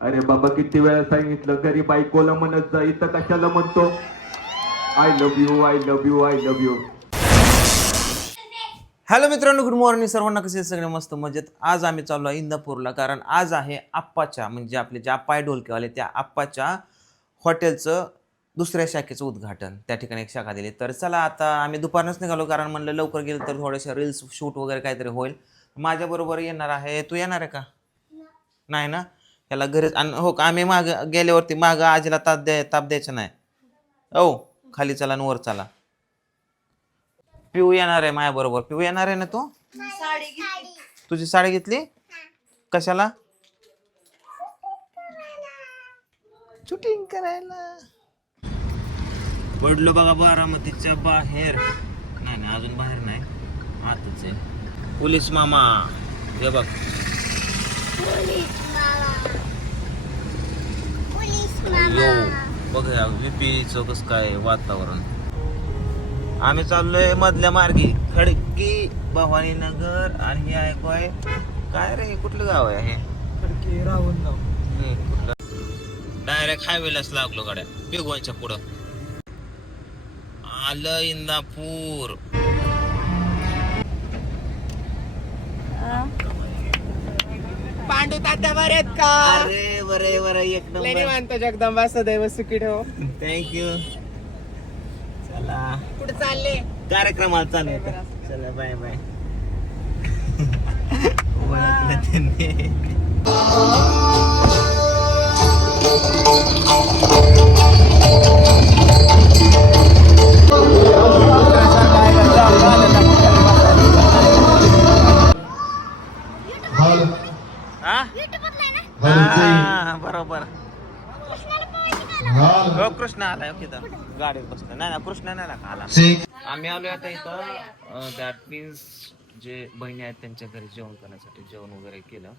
अरे बाबा किती वेळा सांगितलं घरी बायकोला म्हणत जा, इथं कशाला म्हणतो? I love you, I love you, I love you. Hello मित्रांनो, गुड मॉर्निंग सर्वांना. कसे सगळे मस्त मजेत. आज आम्ही चाललो आहे इंदापूरला, कारण आज आहे आप्पाच्या म्हणजे आपले जे आप्पा आहे ढोलकेवाले त्या आप्पाच्या हॉटेलचं दुसऱ्या शाखेचं उद्घाटन. त्या ठिकाणी एक शाखा दिली. तर चला आता आम्ही दुपारनंच निघालो, कारण म्हणलं लवकर गेलं तर थोडेसे रील्स शूट वगैरे काहीतरी होईल. माझ्याबरोबर येणार आहे. तू येणार आहे का? नाही ना. त्याला घरीच हो का, आम्ही माग गेल्यावरती मागं आजीला ताप द्यायचा नाही. ओ खाली चला आणि वर चला. पिऊ येणार आहे माझ्या बरोबर. पिऊ येणार आहे ना तू? तुझी साडी घेतली कशाला? शूटिंग करायला. पडलो बघा बारामतीच्या बाहेर. नाही अजून बाहेर नाही, आतच आहे. पोलीस मामा हे बघ. बघ विपीचं कसं काय वातावरण. आम्ही चाललोय मधल्या मार्गी खडकी भवानीनगर. आणि हे आहे काय रे, कुठलं गाव आहे हे? खडकी रावणगाव. कुठलं डायरेक्ट हायवेलाच लागलो गाड्या. बेगवानच्या पुढं आलं इंदापूर. पांडू तात्या बरे आहेत का? अरे बरे एक नंबर. मानतो जगदंबा सदैव सुखी ठेव. थँक्यू. चला कुठे चालले? कार्यक्रमाला चालू आहे. चला बाय बाय. ओळखलं त्यांनी. बरोबर. हो कृष्ण आलाय गाडीत बसला. नाही कृष्ण नाही आला. आम्ही आलोय आता इथं. दॅट मीन्स जे बहिणी आहेत त्यांच्या घरी जेवण करण्यासाठी जेवण वगैरे केलं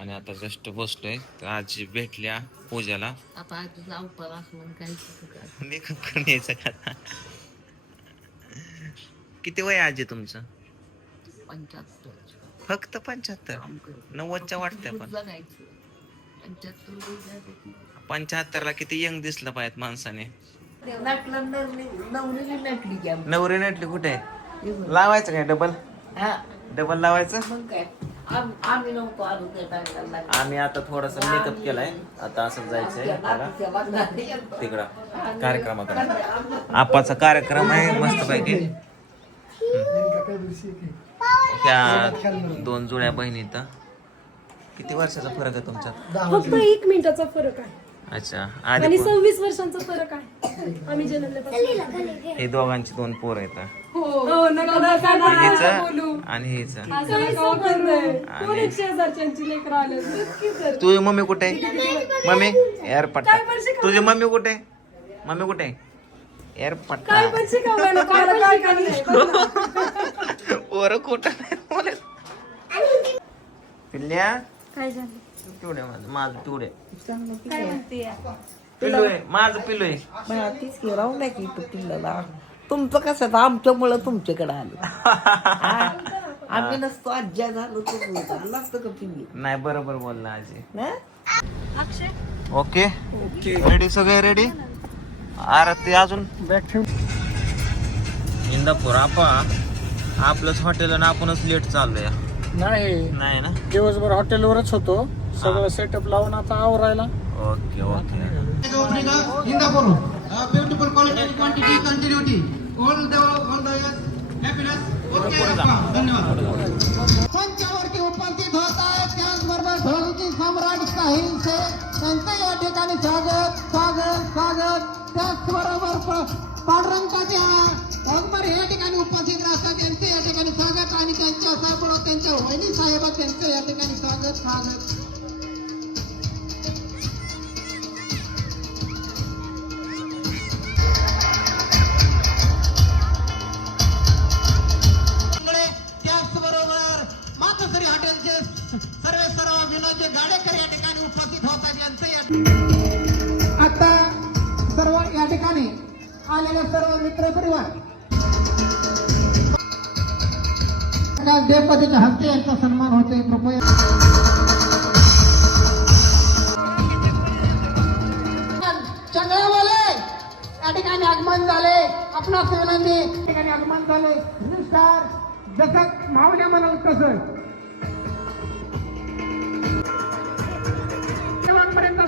आणि आता जस्ट बसलोय. तर आजी भेटल्या पूजाला. मेकअप करून यायचं का? किती वय आजी तुमचं? 75. फक्त 75? 90च्या वाटतंय. पण 75ला किती यंग दिसलं पाहिजे माणसाने. नवरी नटली कुठे? लावायचं काय डबल? डबल लावायचं. आम्ही आता थोडासा मेकअप केलाय. आता असं जायचंय तिकडं कार्यक्रमाकडे. आपाचा कार्यक्रम आहे मस्त पैकी. त्या 2 जुळ्या बहिणीत. किती वर्षाचा फरक आहे तुमच्यात? फक्त 1 मिनिटाचा फरक आहे. अच्छा. आणि 26 वर्षांचा फरक आहे. आम्ही जन्मल्यापासून. हे दोघांची 2 पोर आहेत. हो नका बोलू. आणि हिच. कोण 100,000ची लेकरं आले. तुझी मम्मी कुठे आहे? मम्मी एअर पट्टा. तुझी मम्मी कुठे आहे? मम्मी कुठे आहे? एअर पट्टा. काय पण शिकवलं ना तुम्हाला, काय करणार? पोरं कुठं नाही. पिल्ल्या काय झालं? पिवडे माझं पिवडे. काय म्हणते? पिल्लू आहे माझं. पिल्लू आहे. तीच की राहून द्या की पिल्लाला. तुमचं कसं तर आमच्यामुळं तुमच्याकडे आलं. आम्ही नसतो आज्या झालो तर झालं असतं का पिल्लू? नाही बरोबर बोलला आजी. अक्षय ओके रेडी, सगळे रेडी. अरे ते अजून इंदापूर आपा आपलंच हॉटेल आणि आपणच लेट चाललोय. नाही ना, दिवसभर हॉटेलवरच होतो. सगळं सेटअप लावून आता आवरायला. Okay okay. Singapore, beautiful quality and quantity continuity. All the happiness. Okay, धन्यवाद. पंचावरती उपस्थित होत आहेत. त्याचबरोबर ढोलकी सम्राट साहिल से त्यांचं या ठिकाणी स्वागत. त्याचबरोबर पांडुरंगाच्या अकबर या ठिकाणी उपस्थित असतात. त्यांचे या ठिकाणी स्वागत आणि त्यांच्या साहेब त्यांच्या वहिनी साहेब त्यांचं या ठिकाणी स्वागत. त्याचबरोबर मातोश्री हॉटेलचे सर्व विनोदचे गाडेकर या ठिकाणी उपस्थित होतात. यांचं आता सर्व या ठिकाणी आलेले सर्व मित्र परिवार देवपतीच्या हस्ते यांचा सन्मान होतोय. कृपया आपणास विनंती या ठिकाणी आगमन झाले स्टार जसं मावल्या म्हणाल तसं शेवटपर्यंत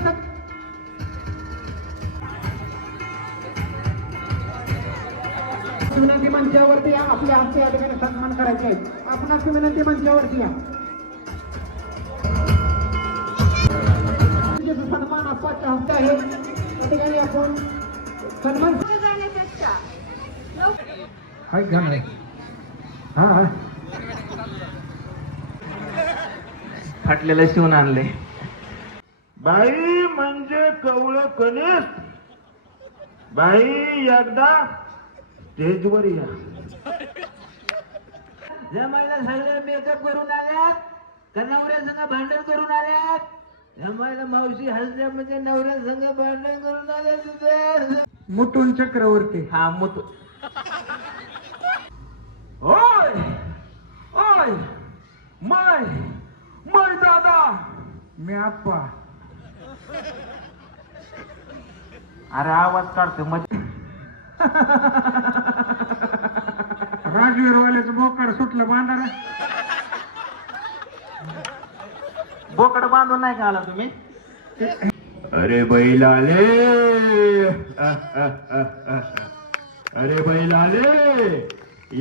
विनंती मंचावरती या आपल्या हस्ते या ठिकाणी सन्मान करायचे आहे आपणास विनंती मंचावरती या सन्मान आप्पाच्या हस्ते आहे त्या ठिकाणी आपण सन्मान हाय गाणं आहे. हा फाटलेलं शिवून आणले. बाई म्हणजे कवळ कनिष्ठ बाई एकदा स्टेजवर या जमायला सगळे मेकअप करून आल्यात का नवऱ्या संग भांडण करून आल्यात जमायला मावशी हसल्या म्हणजे नवऱ्या संग भांडण करून आल्या तिथे मुटून चक्रवर्ती हा मुत ओय ओय माय माय दादा मी आप्पा अरे आवाज काढतो मजा. राजवीरवाल्याचं बोकड सुटलं बांधारा बोकड बांधून नाही का आला तुम्ही? अरे बैल आले अरे बैल आले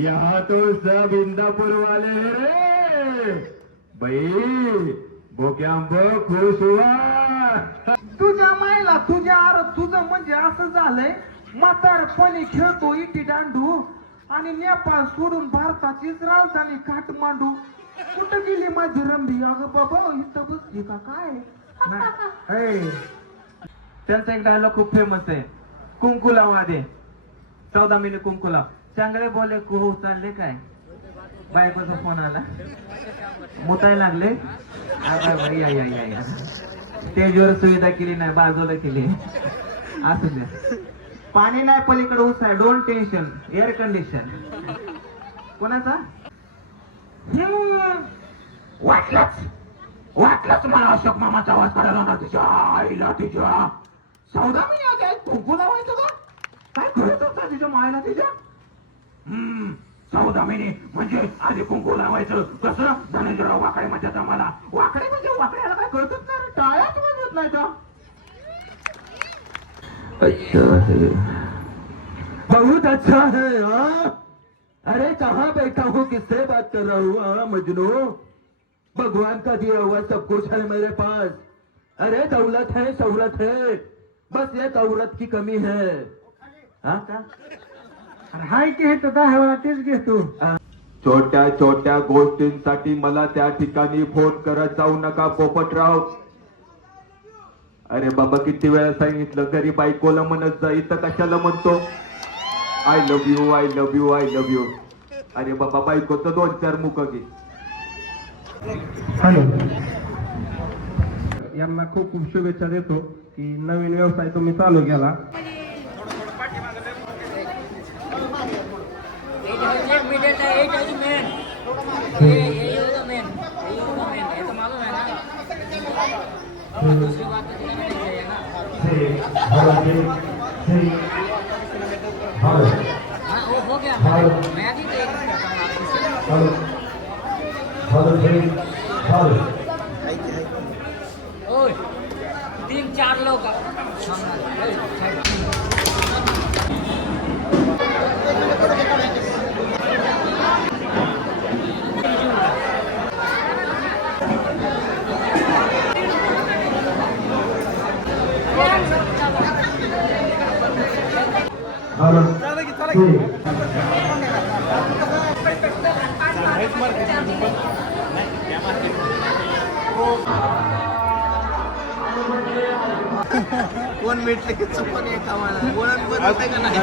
यहाँ तो सब इंदापुर वाले हैं रे भाई बोक्यांब खुश हुआ तुझ्या मायला तुझं म्हणजे असं झालंय म्हातारपणी खेळतो इटी दांडू आणि नेपाळ सोडून भारताचीच राजधानी काठमांडू कुठं गेली माझी रंभी अगं बाबा इथं बसली का काय हे, त्यांचा एक डायलॉग खूप फेमस आहे कुंकुला मध्ये 14 मिनिट कुंकुला चांगले बोले कुहू चालले काय बायकोचा फोन आला मुताय लागले या स्टेजवर सुविधा केली नाही बाजूला केली असू द्या पाणी नाही पलीकडे ऊस आहे डोंट टेन्शन एअर कंडिशन कोणाचा वाटलंच मला अशोक मामाचा आवाज काढायला ना तुझ्या आईला तुझ्या 14 मिनिट कुंकू लावायचं का काय करत होता तुझ्या मायला तुझ्या 14 मिनिट म्हणजे आधी कुंकू लावायचं कसं धनंजयराव वाकडे म्हणतात आम्हाला वाकडे म्हणजे वाकड्याला काय कळतच नाही टाळ्याच वाजवत नाही का अच्छा है बहुत अच्छा है हाँ अरे कहाँ बैठा हूँ किससे बात कर रहा हूँ हाँ मजनू भगवान का दिया हुआ सब कुछ है मेरे पास अरे दौलत है सहूलत है बस ये दौलत की कमी है हाँ का हाय की हे तर 10 वेळा तेच घेतो छोट्या छोट्या गोष्टींसाठी मला त्या ठिकाणी फोन करत जाऊ नका पोपटराव अरे बाबा किती वेळा सांगितलं घरी बायकोला म्हणत जा इथं कशाला म्हणतो I love you I love you I love you अरे बाबा बायकोचं 2-4 मुख घे यांना खूप खूप शुभेच्छा देतो की नवीन व्यवसाय तुम्ही चालू केला तीन चार लोग कोण भेटले की चुकून एका मला ओळख बनवते का नाही?